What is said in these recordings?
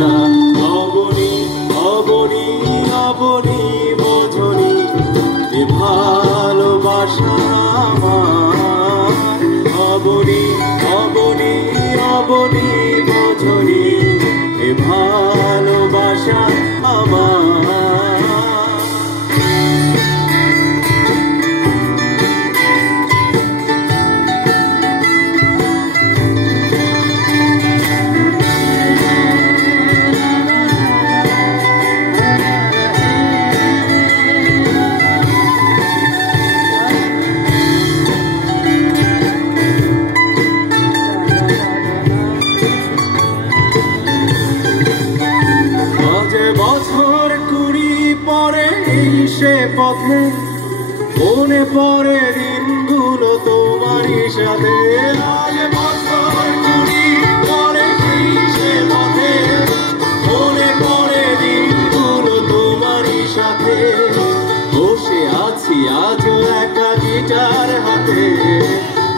ভরা অবনী অবনী অবনী বোঝনি এ ভালোবাসা আমার অবনী অবনী অবনী বোঝনি এ ভালোবাসা আমার সে পথে মনে পড়ে দিনগুলো তোমারই সাথে আজ বছর কুড়ি পরে সে পথে মনে পড়ে দিনগুলো তোমারই সাথে বসে আছি আজও একা গিটার হাতে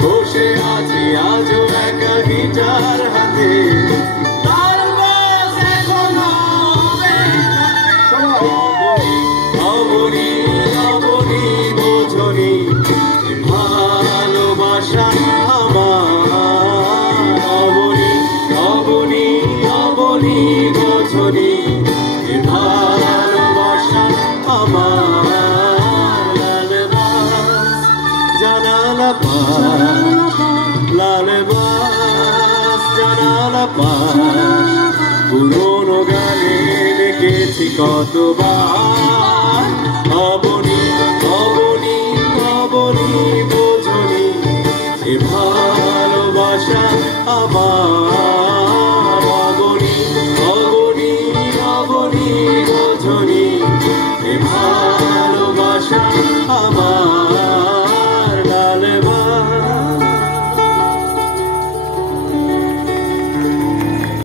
বসে আছি আজও একা গিটার হাতে অবনী অবনী বোঝনি ভালোবাসা আমার অবনী অবনী অবনী বোঝনি ভালোবাসা আমার লাল বাস জানালা পাশ লাল বাস জানালা পাশ পুরোনো গানে ডেকেছি কতবার অবনী অবনী অবনী বোঝনি এ ভালোবাসা আমার